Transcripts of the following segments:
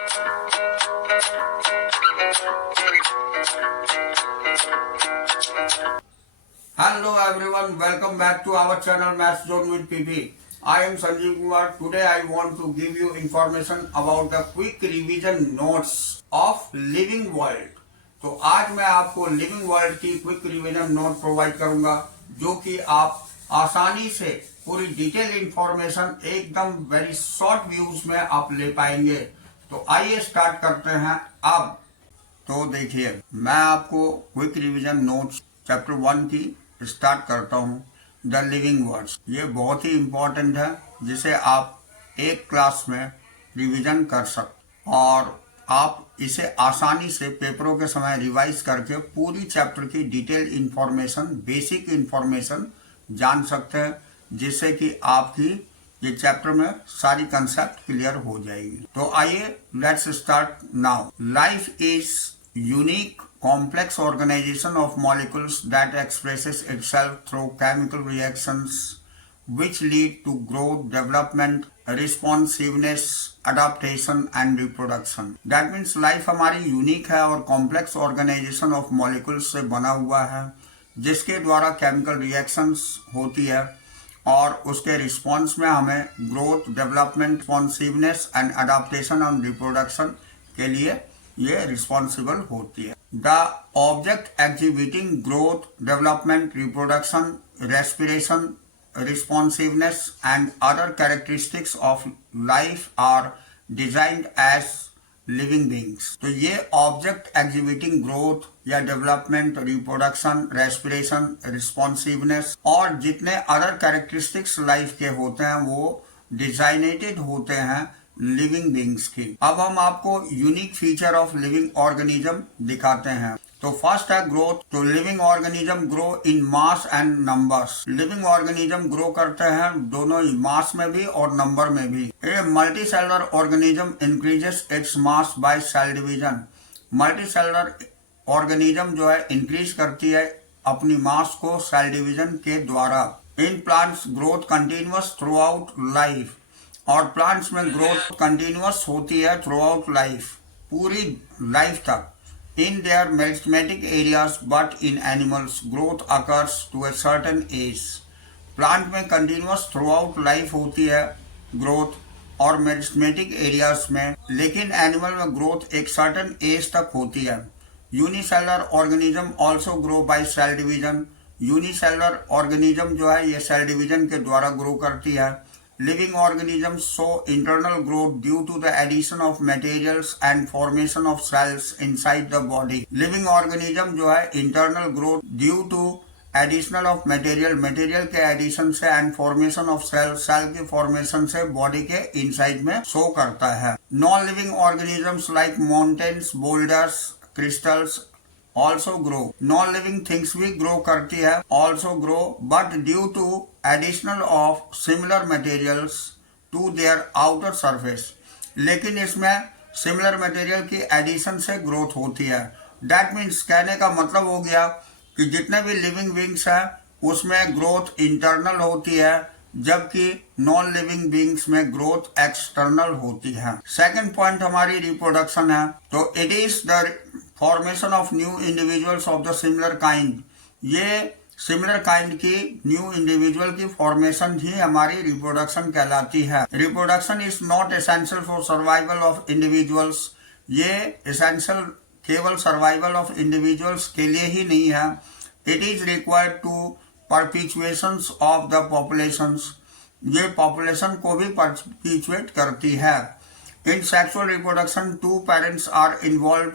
Hello everyone, welcome back to our channel Math Zone with PP. I am Sanjeev Kumar. Today I want to give you information about the quick revision notes of Living World. तो आज मैं आपको living world की quick revision note provide करूंगा, जो कि आप आसानी से पूरी डिटेल इंफॉर्मेशन एकदम वेरी शॉर्ट व्यूज में आप ले पाएंगे। तो आइए स्टार्ट करते हैं अब। तो देखिए, मैं आपको क्विक रिवीजन नोट्स चैप्टर 1 की स्टार्ट करता हूँ, द लिविंग वर्ड्स। ये बहुत ही इम्पोर्टेंट है, जिसे आप एक क्लास में रिवीजन कर सकते और आप इसे आसानी से पेपरों के समय रिवाइज करके पूरी चैप्टर की डिटेल इंफॉर्मेशन, बेसिक इंफॉर्मेशन जान सकते हैं, जिससे कि आपकी ये चैप्टर में सारी कंसेप्ट क्लियर हो जाएगी। तो आइए let's start now. Life is unique complex organization of molecules that expresses itself through chemical reactions which lead to growth, development, responsiveness, adaptation and reproduction. That means life हमारी unique है और complex organization of molecules से बना हुआ है, जिसके द्वारा chemical reactions होती है और उसके रिस्पॉन्स में हमें growth, development, responsiveness and adaptation and reproduction के लिए ये रिस्पॉन्सिबल होती है। The object exhibiting growth, development, reproduction, respiration, responsiveness and other characteristics of life are designed as living beings. तो ये ऑब्जेक्ट एग्जिबिटिंग ग्रोथ या डेवलपमेंट, रिप्रोडक्शन, रेस्पिरेशन, रिस्पॉन्सिवनेस और जितने अदर कैरेक्टरिस्टिक्स लाइफ के होते हैं वो डिजाइनेटेड होते हैं लिविंग बीइंग्स की। अब हम आपको unique feature of living organism दिखाते हैं। तो फर्स्ट है ग्रोथ। तो living organism grow in mass and numbers. Living organism grow करते हैं दोनों ही, मास में भी और नंबर में भी। A multicellular organism increases its mass by cell division. Multicellular organism जो है इंक्रीज करती है अपनी मास को सेल डिवीजन के द्वारा। In plants growth continuous throughout life. और प्लांट्स में ग्रोथ कंटिन्यूअस होती है थ्रू आउट लाइफ, पूरी लाइफ तक। In their meristematic areas but in animals growth occurs to a certain age. Plant में कंटिन्यूअस थ्रू आउट लाइफ होती है growth और मेरिस्टेमेटिक एरियाज में, लेकिन एनिमल में ग्रोथ एक सर्टेन एज तक होती है। Unicellular organism also grow by cell division. Unicellular organism जो है ये सेल डिवीजन के द्वारा ग्रो करती है। Living organisms show internal growth due to the addition of materials and formation of cells inside the body. Living organism जो है internal growth due to additional of material के addition से and formation of cell के formation से body के inside में show करता है। Non-living organisms like mountains, boulders, crystals also grow. Non-living things भी grow करती है, also grow, but due to additional of similar materials to their outer surface. लेकिन इसमें similar material की addition से growth होती है। That means कहने का मतलब हो गया कि जितने भी living beings हैं उसमें growth internal होती है, जबकि नॉन लिविंग बीइंग्स में ग्रोथ एक्सटर्नल होती है। सेकंड पॉइंट हमारी रिप्रोडक्शन है। तो it is the formation of new individuals of the similar kind. ये सिमिलर काइंड की न्यू इंडिविजुअल की फॉर्मेशन ही हमारी रिप्रोडक्शन कहलाती है। Reproduction is not essential for survival of individuals. ये एसेंशियल केवल सर्वाइवल ऑफ इंडिविजुअल्स के लिए ही नहीं है। It is required to perpetuations of the populations. ये पॉपुलेशन को भी परपिचुएट करती है। In sexual reproduction two parents are involve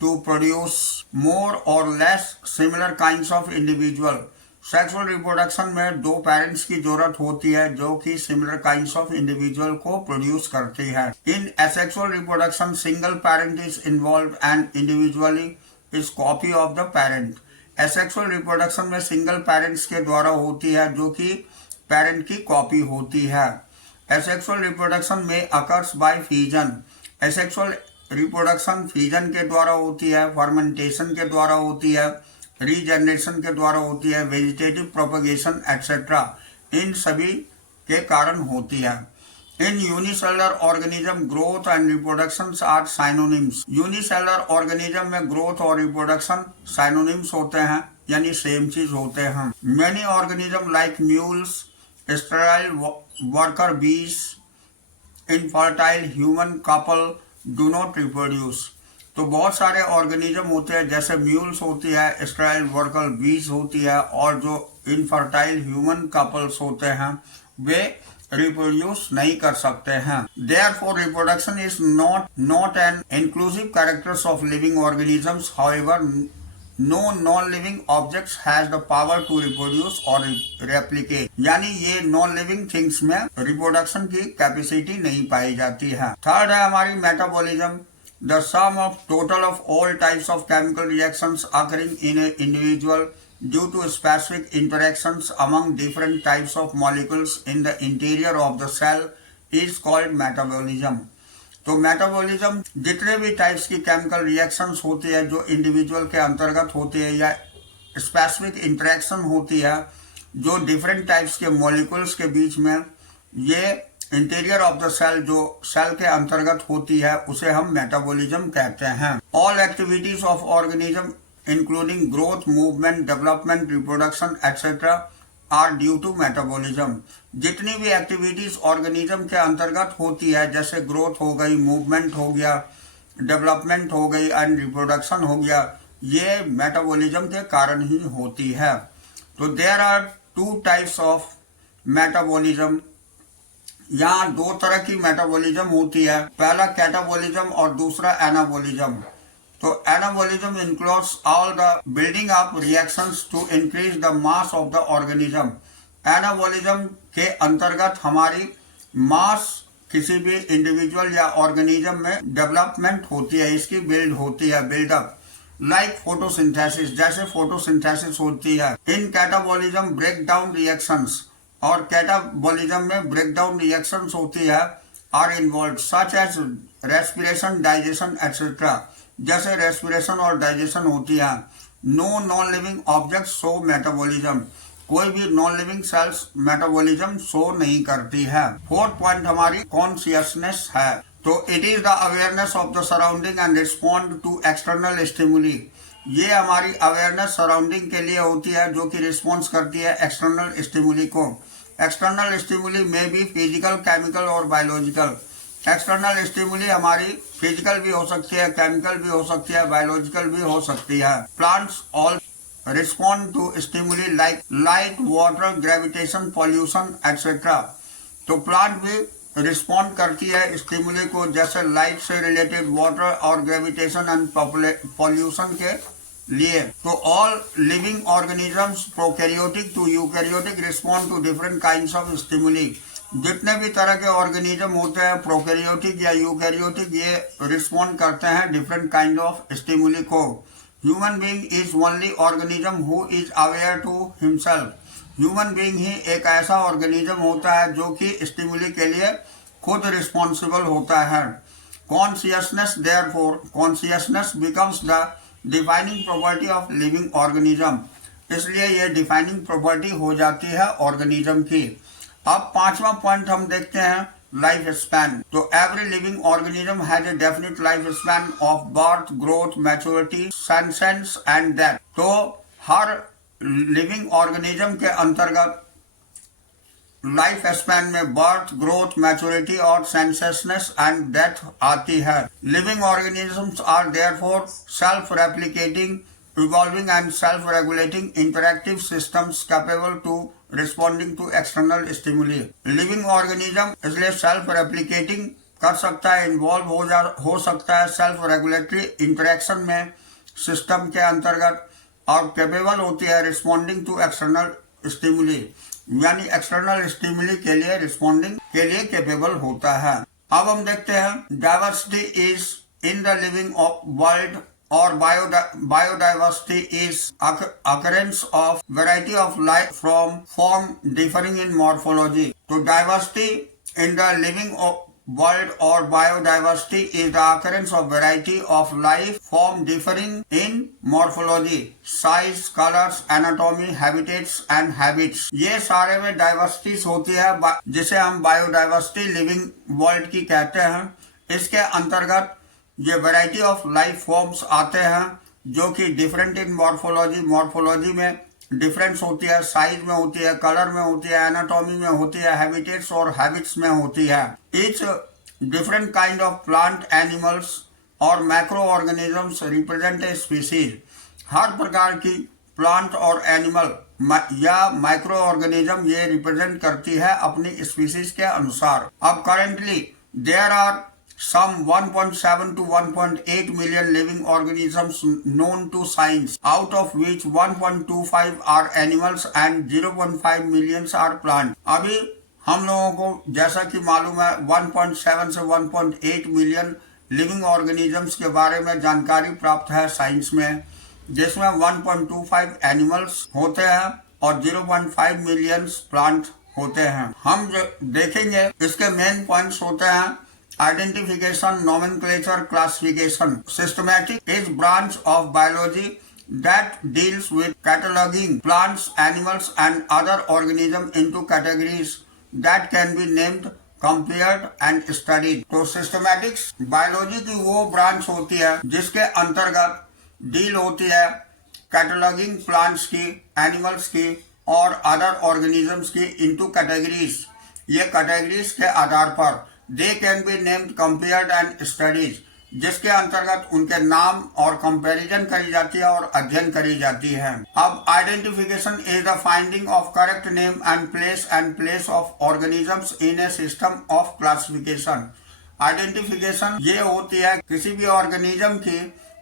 to produce more or less similar kinds of individual. Sexual reproduction में दो पेरेंट्स की जरूरत होती है जो कि सिमिलर काइंड्स ऑफ इंडिविजुअल को प्रोड्यूस करती है। In asexual reproduction single parent is involve and individually is copy of the parent. Asexual reproduction में सिंगल पेरेंट्स के द्वारा होती है जो कि पेरेंट की कॉपी होती है। एसेक्सुअल रिप्रोडक्शन में occurs by fusion. Asexual reproduction fusion के द्वारा होती है, फर्मेंटेशन के द्वारा होती है, रीजनरेशन के द्वारा होती है, वेजिटेटिव प्रोपगेशन एक्सेट्रा, इन सभी के कारण होती है। In unicellular organism, growth and reproductions are synonyms. Unicellular organism में growth और reproduction synonyms होते हैं, यानी सेम चीज होते हैं. Many organism like mules, sterile worker bees, infertile human couple do not reproduce. तो बहुत सारे ऑर्गेनिज्म होते हैं, जैसे म्यूल्स होती है, स्टेराइल वर्कर बीज होती है, और जो इनफर्टाइल ह्यूमन कपल्स होते हैं वे रिप्रोड्यूस नहीं कर सकते हैं. Therefore, reproduction is not an inclusive characters of living organisms. However, no non-living objects has the power to reproduce or replicate. यानी ये non-living things में reproduction की कैपेसिटी नहीं पाई जाती है. थर्ड है हमारी metabolism. The sum of total of all types of chemical reactions occurring in an individual due to specific interactions among different types of molecules in the interior of the cell is called metabolism. तो metabolism जितने भी types की chemical reactions होती है जो individual के अंतर्गत होती है, या स्पेसिफिक इंटरेक्शन होती है जो डिफरेंट टाइप्स के मॉलिक्यूल्स के बीच में, ये इंटीरियर ऑफ द सेल जो सेल के अंतर्गत होती है, उसे हम मेटाबॉलिज्म कहते हैं. All activities of organism including growth, movement, development, reproduction etcetera are due to metabolism. जितनी भी एक्टिविटीज ऑर्गेनिज्म के अंतर्गत होती है, जैसे ग्रोथ हो गई, मूवमेंट हो गया, डेवलपमेंट हो गई एंड रिप्रोडक्शन हो गया, ये मेटाबॉलिज्म के कारण ही होती है. तो there are two types of metabolism. यहाँ दो तरह की मेटाबॉलिज्म होती है, पहला कैटाबॉलिज्म और दूसरा एनाबॉलिज्म. तो anabolism includes all the building up reactions to increase the mass of the organism. Anabolism के अंतर्गत हमारी मास किसी भी इंडिविजुअल या ऑर्गेनिज्म में डेवलपमेंट होती है, इसकी बिल्ड होती है, बिल्डअप. लाइक फोटोसिंथेसिस, जैसे फोटोसिंथेसिस होती है. In catabolism break down reactions, और कैटाबॉलिज्म में ब्रेक डाउन रिएक्शंस होती है are involve such as respiration, digestion etcetera. जैसे रेस्पिरेशन और डाइजेशन होती है. No non living object show metabolism. कोई भी non living cells metabolism show नहीं करती है. फोर्थ पॉइंट हमारी कॉन्शियसनेस है. तो it is the awareness of the surrounding and respond to external stimuli. ये हमारी अवेयरनेस सराउंडिंग के लिए होती है जो कि रिस्पॉन्स करती है एक्सटर्नल स्टिमुली को. एक्सटर्नल स्टिमुली में भी फिजिकल, केमिकल और बायोलॉजिकल. एक्सटर्नल स्टिमुली हमारी फिजिकल भी हो सकती है, केमिकल भी हो सकती है, बायोलॉजिकल भी हो सकती है. Plants all respond to stimuli like light, water, gravitation, pollution etcetera. तो प्लांट भी रिस्पॉन्ड करती है स्टिमुली को, जैसे लाइट से रिलेटेड, वाटर और ग्रेविटेशन एंड पॉल्यूशन के लिए. तो all living organisms prokaryotic to eukaryotic respond to different kinds of stimuli. जितने भी तरह के ऑर्गेनिज्म होते हैं, प्रोकैरियोटिक या यूकैरियोटिक, ये रिस्पॉन्ड करते हैं डिफरेंट काइंड ऑफ स्टिमुली को. Human being is only organism who is aware to himself. Human being ही एक ऐसा ऑर्गेनिज्म होता है जो कि स्टिमुली के लिए खुद रिस्पॉन्सिबल होता है. Consciousness, therefore consciousness becomes the defining property of living organism. इसलिए ये डिफाइनिंग प्रॉपर्टी हो जाती है ऑर्गेनिज्म की. अब पांचवा पॉइंट हम देखते हैं, लाइफ स्पैन. तो every living organism has a definite life span of birth, growth, maturity, senescence and death. तो हर लिविंग ऑर्गेनिज्म के अंतर्गत लाइफ स्पैन में बर्थ, ग्रोथ, मैच्योरिटी और सेंसेसनेस एंड डेथ आती है. Living organisms are therefore self replicating, evolving and self regulating interactive systems capable to responding to external stimuli. Living organism इसलिए self replicating कर सकता है, इन्वॉल्व हो सकता है सेल्फ रेगुलेटरी इंटरेक्शन में सिस्टम के अंतर्गत, और कैपेबल होती है रिस्पॉन्डिंग टू एक्सटर्नल स्टिमुली, यानी एक्सटर्नल स्टिमुली के लिए रिस्पॉन्डिंग के लिए कैपेबल होता है. अब हम देखते हैं diversity is in the living of world, और biodiversity is occurrence of variety of life from form differing in morphology. तो diversity in the living world or biodiversity is the occurrence of variety of life form differing in morphology, size, colors, anatomy, habitats and habits. ये सारे में diversities होती है जिसे हम biodiversity living world की कहते हैं। इसके अंतर्गत ये वैरायटी ऑफ लाइफ फॉर्म्स आते हैं जो कि डिफरेंट इन मॉर्फोलॉजी में डिफरेंस होती है, साइज में होती है, कलर में होती है, एनाटॉमी में होती है, हैबिटेट्स और हैबिट्स में होती है। Each different kind of plant, animals और micro organisms represent a species. हर प्रकार की प्लांट और एनिमल या माइक्रो ऑर्गेनिज्म ये रिप्रेजेंट करती है अपनी स्पीसीज के अनुसार। अब currently there are some 1.7 to 1.8 million living organisms known to science, out of which 1.25 are animals and 0.5 millions are plants. अभी हम लोगों को जैसा कि मालूम है 1.7 से 1.8 मिलियन लिविंग ऑर्गेनिजम्स के बारे में जानकारी प्राप्त है साइंस में, जिसमें 1.25 एनिमल्स होते हैं और 0.5 मिलियंस प्लांट होते हैं। हम जो देखेंगे इसके मेन पॉइंट्स होते हैं identification, nomenclature, classification. Systematic is branch of biology that deals with cataloging plants, animals and other organisms into categories that can be named, compared and studied. तो systematics बायोलॉजी की वो ब्रांच होती है जिसके अंतर्गत deal होती है कैटलॉगिंग प्लांट्स की, एनिमल्स की और अदर ऑर्गेनिजम्स की इनटू कैटेगरीज। ये कैटेगरीज के आधार पर they can be named, compared and studies, जिसके अंतर्गत उनके नाम और कंपैरिजन करी जाती है और अध्ययन करी जाती है। अब identification is the finding of correct name and place of organisms in A system of classification. Identification ये होती है किसी भी ऑर्गेनिज्म की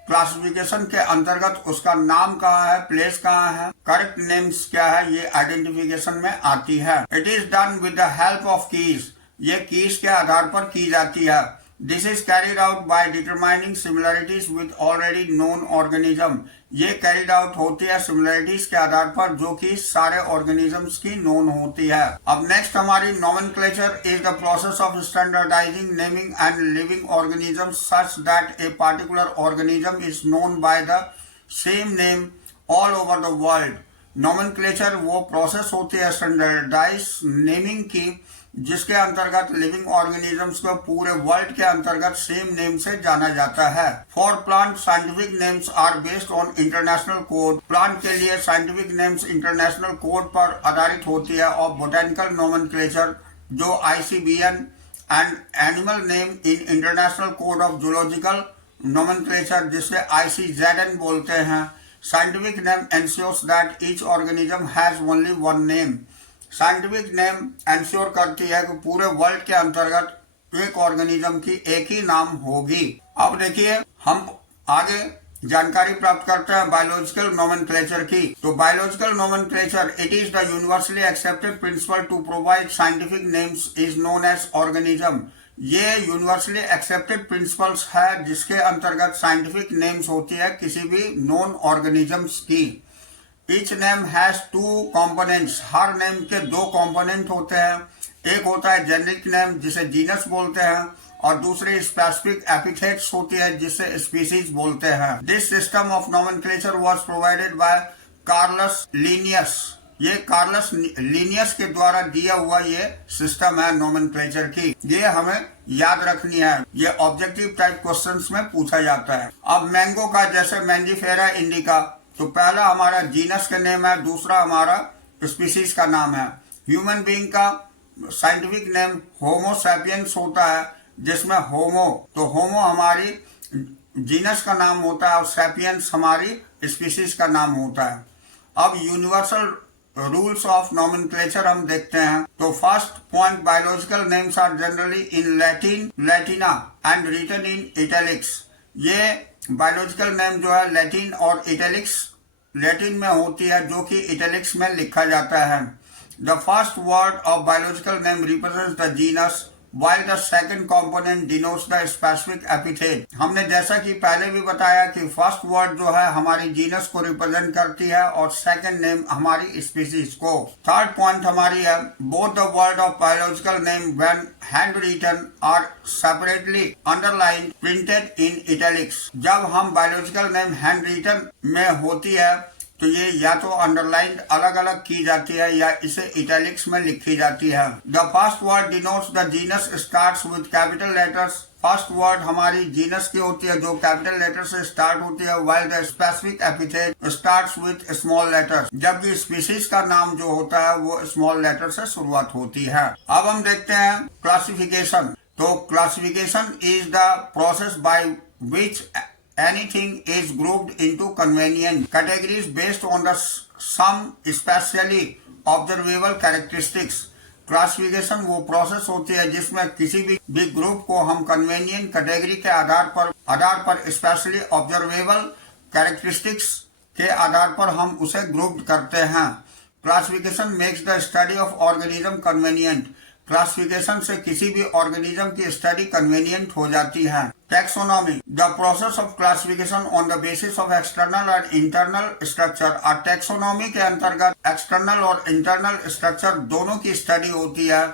क्लासिफिकेशन के अंतर्गत उसका नाम कहाँ है, प्लेस कहाँ है, करेक्ट नेम्स क्या है, ये आइडेंटिफिकेशन में आती है। It is done with the help of keys. ये कीज के आधार पर की जाती है। This is carried out by determining similarities with already known organism. ये कैरिड आउट होती है सिमिलरिटीज के आधार पर जो कि सारे ऑर्गेनिजम्स की नोन होती है। अब नेक्स्ट हमारी nomenclature is the process of standardising, naming and living organisms such that a particular organism is known by the same name all over the world. Nomenclature वो प्रोसेस होती है स्टैंडर्डाइज नेमिंग की जिसके अंतर्गत लिविंग ऑर्गेनिजम्स को पूरे world के अंतर्गत सेम नेम से जाना जाता है। For plant scientific names are based on international code. Plant के लिए साइंटिफिक नेम्स इंटरनेशनल कोड पर आधारित होती है और बोटेनिकल नोमेनक्लेचर जो ICBN and animal name in international code of zoological nomenclature जिसे ICZN बोलते हैं। Scientific name ensures that each organism has only one name. Scientific name ensure करती है कि पूरे वर्ल्ड के अंतर्गत एक ऑर्गेनिज्म की एक ही नाम होगी। अब देखिए हम आगे जानकारी प्राप्त करते हैं बायोलॉजिकल नोमेनक्लेचर की। तो biological nomenclature it is the universally accepted principle to provide scientific names is known as organism. ये यूनिवर्सली एक्सेप्टेड प्रिंसिपल्स है जिसके अंतर्गत साइंटिफिक नेम्स होती है किसी भी नॉन ऑर्गेनिजम्स की। Each name has two components. हर नेम के दो कॉम्पोनेंट होते हैं। एक होता है जेनेरिक नेम जिसे जीनस बोलते हैं और दूसरी स्पेसिफिक एपिथेट्स होती है जिसे स्पीसीज बोलते हैं। This system of nomenclature was provided by Carolus Linnaeus. ये कार्लस लिनियस के द्वारा दिया हुआ ये सिस्टम है नोमेनक्लेचर की। ये हमें याद रखनी है, ये ऑब्जेक्टिव टाइप क्वेश्चंस में पूछा जाता है। अब मैंगो का जैसे मैंजीफेरा इंडिका, तो पहला हमारा जीनस का नेम है, दूसरा हमारा स्पीसीज का नाम है। ह्यूमन बीइंग का साइंटिफिक नेम होमो सैपियंस होता है जिसमें होमो, तो होमो हमारी जीनस का नाम होता है और सैपियंस हमारी स्पीसीज का नाम होता है। अब यूनिवर्सल रूल्स ऑफ नोमेनक्लेचर हम देखते हैं। तो first point, biological names are generally in Latin, लैटिना एंड रिटन इन इटैलिक्स। ये बायोलॉजिकल नेम जो है लैटिन और इटैलिक्स, लैटिन में होती है जो कि इटैलिक्स में लिखा जाता है। The first word of biological name represents the genus while the second component denotes the specific epithet. हमने जैसा कि पहले भी बताया कि फर्स्ट वर्ड जो है हमारी जीनस को रिप्रेजेंट करती है और सेकंड नेम हमारी स्पीसीज को। थर्ड पॉइंट हमारी है both the word of biological name when handwritten are separately underline printed in italics. जब हम बायोलॉजिकल नेम हैंड रिटन में होती है तो ये या तो अंडरलाइन अलग अलग की जाती है या इसे इटैलिक्स में लिखी जाती है। The first word denotes the genus starts with capital letters. First word हमारी जीनस की होती है जो कैपिटल लेटर से स्टार्ट होती है, while the specific epithet starts with small letters. जबकि स्पीसीज का नाम जो होता है वो स्मॉल लेटर से शुरुआत होती है। अब हम देखते हैं क्लासिफिकेशन। तो classification is the process by which anything is grouped into convenient categories based on the some spatially observable characteristics. Classification वो प्रोसेस होती है जिसमें किसी भी ग्रुप को हम कन्वेनियंट कैटेगरी के आधार पर स्पेशली ऑब्जर्वेबल कैरेक्टरिस्टिक्स के आधार पर हम उसे ग्रुप करते हैं। Classification makes the study of organism convenient. Classification से किसी भी ऑर्गेनिज्म की स्टडी कन्वेनियंट हो जाती है। Taxonomy the process of classification on the basis of external और इंटरनल स्ट्रक्चर। और टैक्सोनॉमी के अंतर्गत एक्सटर्नल और इंटरनल स्ट्रक्चर दोनों की स्टडी होती है।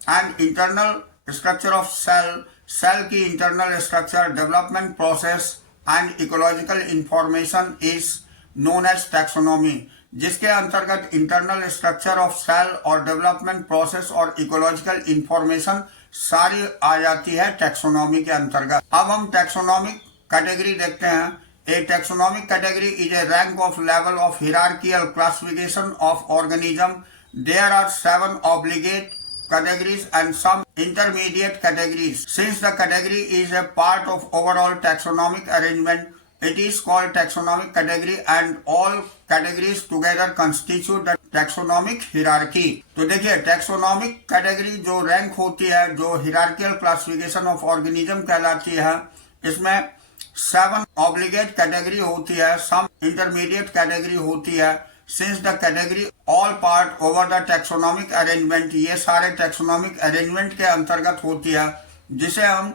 And internal structure of cell की internal structure, development process and ecological information is known as taxonomy, जिसके अंतर्गत इंटरनल स्ट्रक्चर ऑफ सेल और डेवलपमेंट प्रोसेस और इकोलॉजिकल इंफॉर्मेशन सारी आ जाती है टैक्सोनॉमी के अंतर्गत। अब हम टैक्सोनॉमिक कैटेगरी देखते हैं। A taxonomic category is a rank of level of hierarchical classification of organism. There are 7 obligate categories and some intermediate categories. Since the category is a part of overall taxonomic arrangement, it is called taxonomic category and all categories together constitute the taxonomic hierarchy. तो देखिए taxonomic category जो rank होती है, जो हिरार्कियल classification of organism कहलाती है, इसमें 7 obligate category होती है, सम इंटरमीडिएट कैटेगरी होती है। Since the category all part over the taxonomic arrangement, ये सारे टैक्सोनॉमिक अरेंजमेंट के अंतर्गत होती है, जिसे हम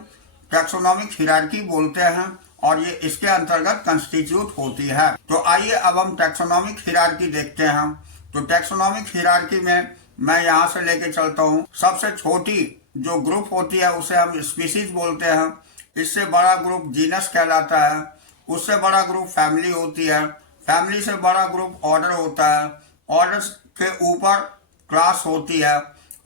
टैक्सोनॉमिक हिरार्की बोलते हैं और ये इसके अंतर्गत कंस्टिट्यूट होती है। तो आइए अब हम टैक्सोनॉमिक हिरार्की देखते हैं। तो टैक्सोनॉमिक हिरार्की में मैं यहाँ से लेके चलता हूँ। सबसे छोटी जो ग्रुप होती है उसे हम स्पीसीज बोलते हैं। इससे बड़ा ग्रुप जीनस कहलाता है। उससे बड़ा ग्रुप फैमिली होती है। फैमिली से बड़ा ग्रुप ऑर्डर होता है। ऑर्डर के ऊपर क्लास होती है।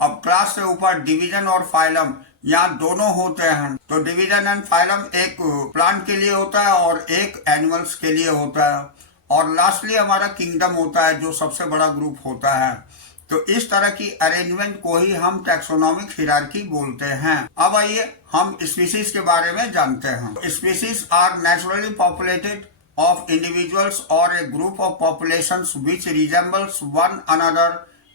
अब क्लास से ऊपर डिवीजन और फाइलम, यहाँ दोनों होते हैं। तो डिवीजन एंड फाइलम एक प्लांट के लिए होता है और एक एनिमल्स के लिए होता है। और लास्टली हमारा किंगडम होता है जो सबसे बड़ा ग्रुप होता है। तो इस तरह की अरेंजमेंट को ही हम टैक्सोनॉमिक हिरार्की बोलते हैं। अब आइए हम स्पीसीज के बारे में जानते हैं। Species are naturally populated of individuals or a group of populations which resembles one another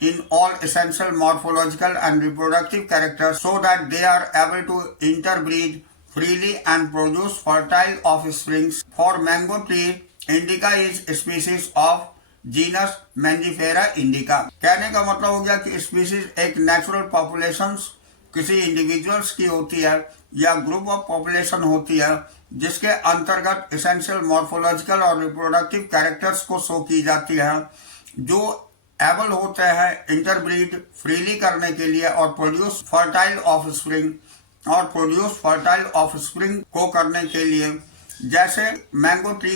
in all essential morphological and reproductive characters so that they are able to interbreed freely and produce fertile offspring. For mango tree, indica is a species of genus Mangifera indica. कहने का मतलब हो गया कि species एक natural populations किसी individuals की होती है या ग्रुप ऑफ पॉपुलेशन होती है जिसके अंतर्गत एसेंशियल मॉर्फोलॉजिकल और रिप्रोडक्टिव कैरेक्टर्स को शो की जाती है, जो एबल होते हैं इंटरब्रीड फ्रीली करने के लिए और प्रोड्यूस फर्टाइल ऑफस्प्रिंग को करने के लिए। जैसे मैंगो ट्री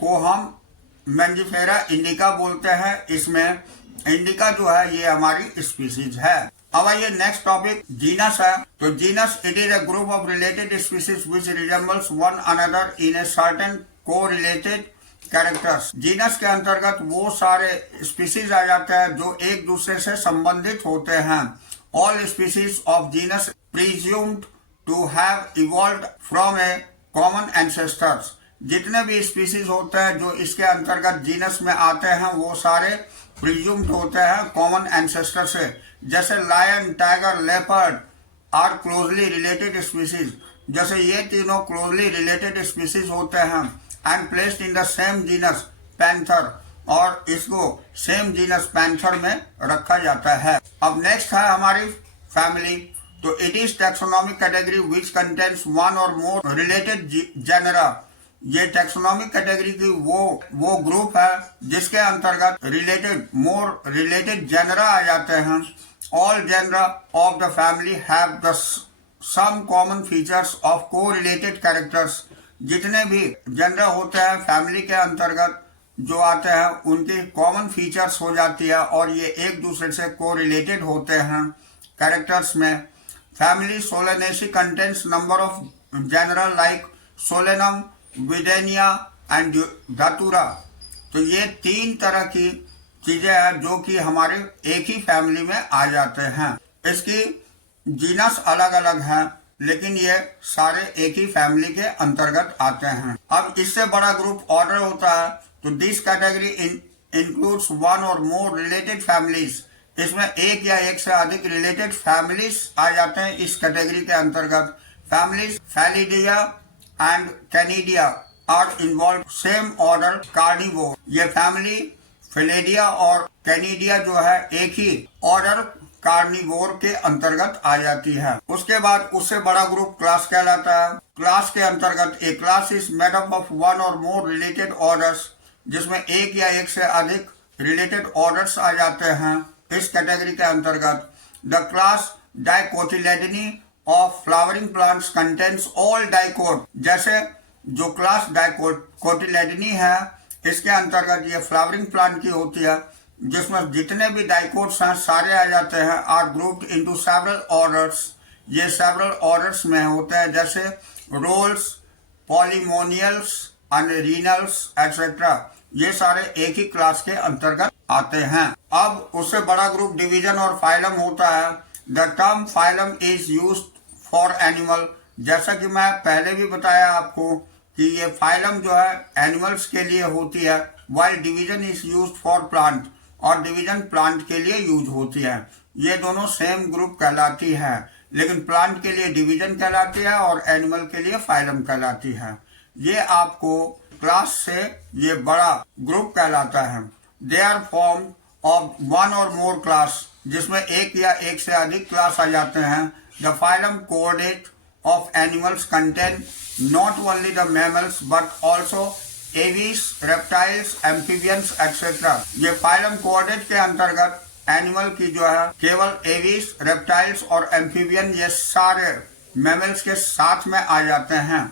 को हम मैंजिफेरा इंडिका बोलते हैं। इसमें इंडिका जो है ये हमारी स्पीसीज है। अब आइए नेक्स्ट टॉपिक जीनस है। तो genus it is a group of related species which resembles one another in a certain को रिलेटेड कैरेक्टर्स। जीनस के अंतर्गत वो सारे स्पीसीज आ जाते हैं जो एक दूसरे से संबंधित होते हैं। All species of genus presumed to have evolved from a common ancestors. जितने भी स्पीसीज होते हैं जो इसके अंतर्गत जीनस में आते हैं वो सारे प्रीज्यूम्ड होते हैं कॉमन एंसेस्टर से। जैसे lion, tiger, leopard are closely related species. जैसे ये तीनों क्लोजली रिलेटेड स्पीसीज होते हैं and placed in the same genus panther, और इसको सेम जीनस पैंथर में रखा जाता है। अब नेक्स्ट है हमारी फैमिली। तो it is taxonomic category which contains one और मोर रिलेटेड जेनरा। ये टैक्सोनॉमिक कैटेगरी की वो ग्रुप है जिसके अंतर्गत रिलेटेड जेनरा आ जाते हैं। All genera of the family have the some common features of correlated characters. जितने भी जेनरा होते हैं फैमिली के अंतर्गत जो आते हैं उनकी कॉमन फीचर्स हो जाती है और ये एक दूसरे से को रिलेटेड होते हैं कैरेक्टर्स में। Family Solanaceae contents number of genera like Solanum, Withania and Datura. तो ये 3 तरह की चीजें हैं जो कि हमारे एक ही फैमिली में आ जाते हैं। इसकी जीनस अलग अलग हैं लेकिन ये सारे एक ही फैमिली के अंतर्गत आते हैं। अब इससे बड़ा ग्रुप ऑर्डर होता है तो दिस कैटेगरी इंक्लूड्स वन और मोर रिलेटेड फैमिलीज। इसमें एक या एक से अधिक रिलेटेड फैमिलीज आ जाते हैं इस कैटेगरी के अंतर्गत। Families Felidae and Canidae are involve same order carnivore. ये फैमिली फेलेडिया और कैनिडिया जो है एक ही ऑर्डर कार्निवोर के अंतर्गत आ जाती है। उसके बाद उससे बड़ा ग्रुप क्लास कहलाता है। क्लास के अंतर्गत एक class is made up of one और मोर रिलेटेड ऑर्डर्स, जिसमें एक या एक से अधिक रिलेटेड ऑर्डर्स आ जाते हैं इस कैटेगरी के अंतर्गत। The class Dicotyledonae of flowering plants contains all dicot. जैसे जो क्लास डाइकोटिलेडनी है इसके अंतर्गत ये फ्लावरिंग प्लांट की होती है जिसमें जितने भी डाइकोट्स हैं सारे आ जाते हैं। Are grouped into several orders. ये सेवरल ऑर्डर्स में होते हैं जैसे रोल्स, पॉलीमोनियल्स, अनरीनल्स एक्सेट्रा। ये सारे एक ही क्लास के अंतर्गत आते हैं। अब उससे बड़ा ग्रुप डिवीजन और फाइलम होता है। The term phylum is used for animal. जैसा कि मैं पहले भी बताया आपको कि ये फाइलम जो है एनिमल्स के लिए होती है, while division is used for plant, और डिवीजन प्लांट के लिए यूज होती है। ये दोनों सेम ग्रुप कहलाती है लेकिन प्लांट के लिए डिवीजन कहलाती है और एनिमल के लिए फाइलम कहलाती है। ये आपको क्लास से ये बड़ा ग्रुप कहलाता है। They are form of one और मोर क्लास, जिसमें एक या एक से अधिक क्लास आ जाते हैं। The phylum coordinate of animals contain not only the mammals but also aves, reptiles, amphibians, etc. ये फाइलम कोऑर्डिनेट के अंतर्गत एनिमल की जो है केवल एविस, रेप्टाइल्स और एम्फीबियन ये सारे मैमल्स के साथ में आ जाते हैं।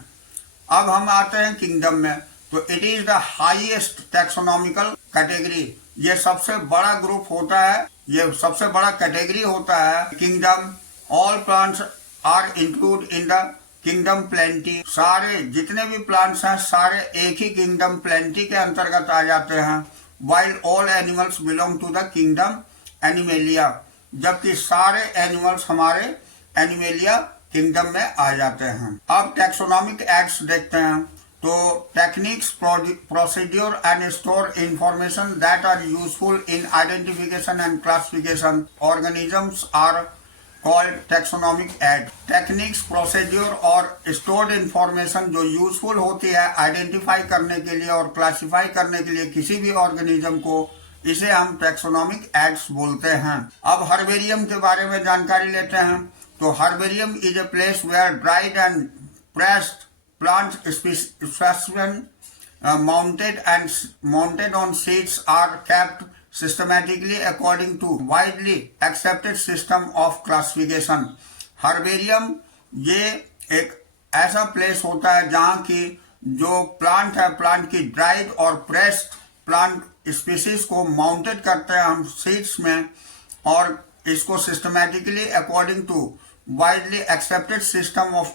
अब हम आते हैं किंगडम में। तो it is the highest taxonomical category. ये सबसे बड़ा ग्रुप होता है, ये सबसे बड़ा कैटेगरी होता है kingdom. All plants are include in the kingdom Plantae. सारे जितने भी प्लांट्स हैं सारे एक ही किंगडम प्लेंटी के अंतर्गत आ जाते हैं। While all animals belong to the kingdom Animalia, जबकि सारे एनिमल्स हमारे एनिमेलिया किंगडम में आ जाते हैं। अब टैक्सोनॉमिक एक्ट्स देखते हैं। तो techniques, procedure and store information that are useful in identification and classification organisms are called taxonomic एक्ट। टेक्निक्स, प्रोसीड्यूर और स्टोर्ड इंफॉर्मेशन जो यूजफुल होती है आइडेंटिफाई करने के लिए और क्लासिफाई करने के लिए किसी भी ऑर्गेनिज्म को, इसे हम टैक्सोनॉमिक एक्ट्स बोलते हैं। अब हर्बेरियम के बारे में जानकारी लेते हैं। तो herbarium is a place where dried and pressed plant specimen mounted on sheets are kept systematically according to widely accepted system of classification. Herbarium ये एक ऐसा प्लेस होता है जहाँ की जो प्लांट है, प्लांट की ड्राइड और प्रेस्ड प्लांट स्पीसीज को माउंटेड करते हैं हम सीड्स में, और इसको systematically according to widely accepted system of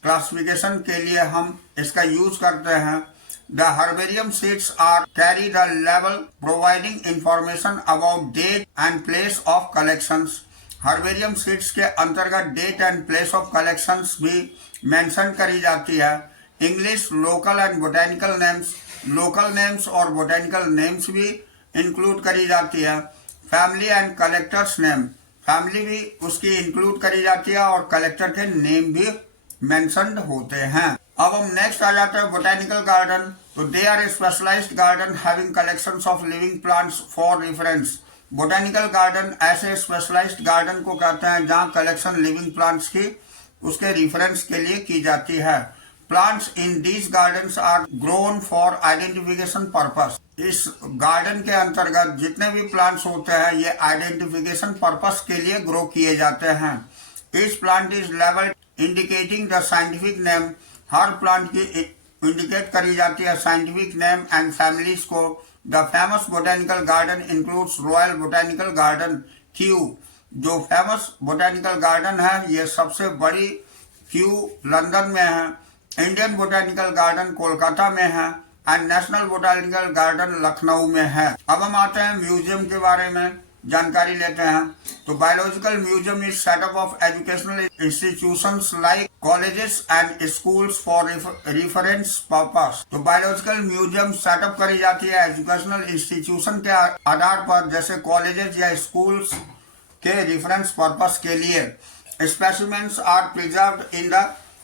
classification के लिए हम इसका यूज करते हैं। The herbarium sheets are carry the लेवल providing information about date and place of collections. Herbarium sheets के अंतर्गत date and place of collections भी मेंशन करी जाती है। English, local and botanical names, local names और बोटेनिकल नेम्स भी include करी जाती है। Family and collectors name, family भी उसकी इंक्लूड करी जाती है और कलेक्टर के नेम भी मेंशन्ड होते हैं। अब हम नेक्स्ट आ जाते हैं बोटेनिकल गार्डन। तो they are a specialized garden having collections of living plants for reference. Botanical garden ऐसे स्पेशलाइज्ड गार्डन को कहते हैं जहां कलेक्शन लिविंग प्लांट्स की उसके रेफरेंस के लिए की जाती है। Plants in these gardens are grown for identification purpose. इस गार्डन के अंतर्गत जितने भी प्लांट्स होते हैं ये आइडेंटिफिकेशन पर्पस के लिए ग्रो किए जाते हैं। Each plant is labelled indicating the scientific name. Her plant की इंडिकेट करी जाती है साइंटिफिक नेम एंड फैमिलीज को। The famous botanical garden includes royal botanical garden Q. जो फेमस बोटेनिकल गार्डन है ये सबसे बड़ी क्यू लंदन में है, इंडियन बोटेनिकल गार्डन कोलकाता में है and national botanical garden Lucknow में है। अब हम आते हैं म्यूजियम के बारे में जानकारी लेते हैं। तो biological museum is setup of educational institutions like colleges and schools for reference purpose. तो बायोलॉजिकल म्यूजियम सेटअप करी जाती है एजुकेशनल इंस्टीट्यूशन के आधार पर, जैसे कॉलेजेस या स्कूल्स के रेफरेंस पर्पस के लिए। Specimens are preserved in the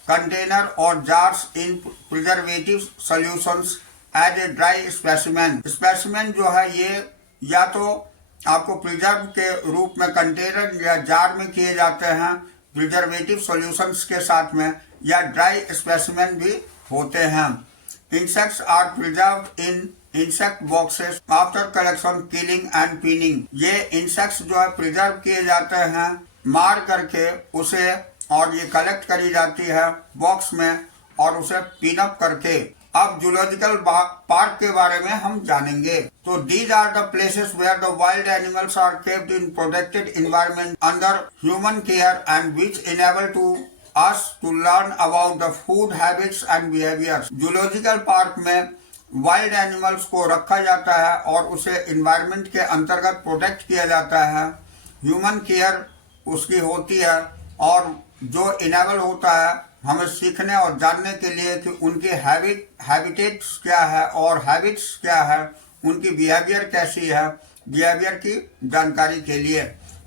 container or jars in preservative solutions as a dry specimen. Specimen जो है ये या तो आपको प्रिजर्व के रूप में कंटेनर या जार में किए जाते हैं प्रिजर्वेटिव सॉल्यूशंस के साथ में, या ड्राई स्पेसिमेन भी होते हैं। Insects are preserved in insect boxes after collection, killing and pinning. ये इंसेक्ट्स जो है प्रिजर्व किए जाते हैं मार करके उसे, और ये कलेक्ट करी जाती है बॉक्स में और उसे पीन अप करके। अब जूलॉजिकल पार्क के बारे में हम जानेंगे। तो these are the places where the wild animals are kept in protected environment under human care and which enable to us to learn about the food habits and behaviors। Zoological park में wild animals को रखा जाता है और उसे environment के अंतर्गत protect किया जाता है। ह्यूमन केयर उसकी होती है और जो इनेबल होता है हमें सीखने और जानने के लिए कि उनकी हैबिटेट्स क्या है और हैबिट्स क्या है, उनकी बिहेवियर कैसी है, बिहेवियर की जानकारी के लिए।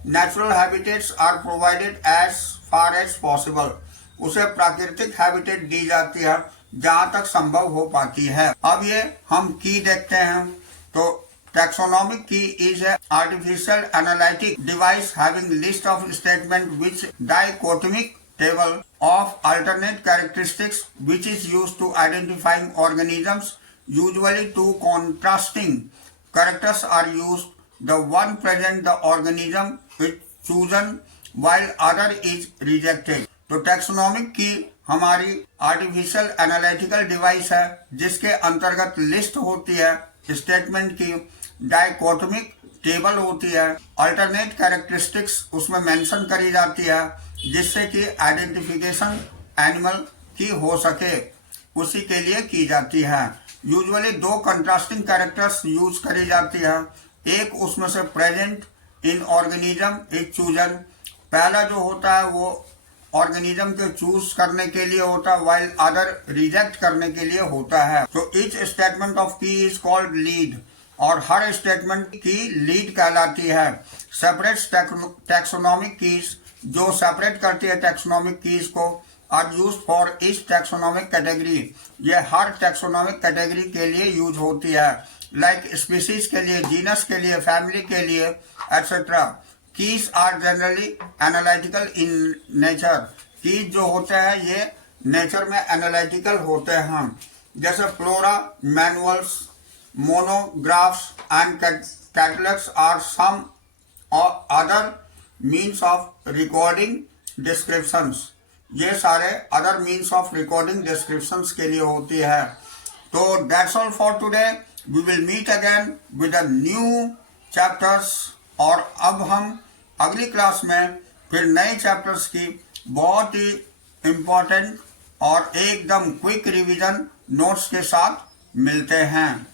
Natural habitats are provided as far as possible. उसे प्राकृतिक हैबिटेट दी जाती है जहां तक संभव हो पाती है। अब ये हम की देखते हैं। तो taxonomic key is a artificial analytic device having list of statement which dichotomic table of alternate characteristics which is used to identifying organisms. Usually two contrasting characters are used. The one present the organism is chosen while other is rejected. तो taxonomic की हमारी artificial analytical device है जिसके अंतर्गत list होती है statement की, डाइकोटोमिक table होती है, अल्टरनेट कैरेक्टरिस्टिक्स उसमें मेंशन करी जाती है जिससे कि आइडेंटिफिकेशन एनिमल की हो सके, उसी के लिए की जाती है। यूजुअली दो कंट्रास्टिंग कैरेक्टर्स यूज करी जाती है। एक उसमें से present in organism is chosen. पहला जो होता है वो ऑर्गेनिज्म के चूज करने के लिए होता है, वाइल अदर रिजेक्ट करने के लिए होता है। तो each statement of key is called lead, और हर स्टेटमेंट की लीड कहलाती है। सेपरेट टैक्सोनॉमिक कीज जो सेपरेट करती है टैक्सोनॉमिक कीज को, are use for each taxonomic category. ये हर टैक्सोनॉमिक कैटेगरी के लिए यूज होती है, लाइक स्पीसीज के लिए, जीनस के लिए, फैमिली के लिए etcetera. Keys are generally analytical in nature. Keys जो होते हैं ये नेचर में एनालिटिकल होते हैं, जैसे flora manuals, monographs and catalogues are some other means of recording descriptions. ये सारे other means of recording descriptions के लिए होती है। तो that's all for today. We will meet again with a new chapters, और अब हम अगली क्लास में फिर नए चैप्टर्स की बहुत ही इम्पोर्टेंट और एकदम क्विक रिवीजन नोट्स के साथ मिलते हैं।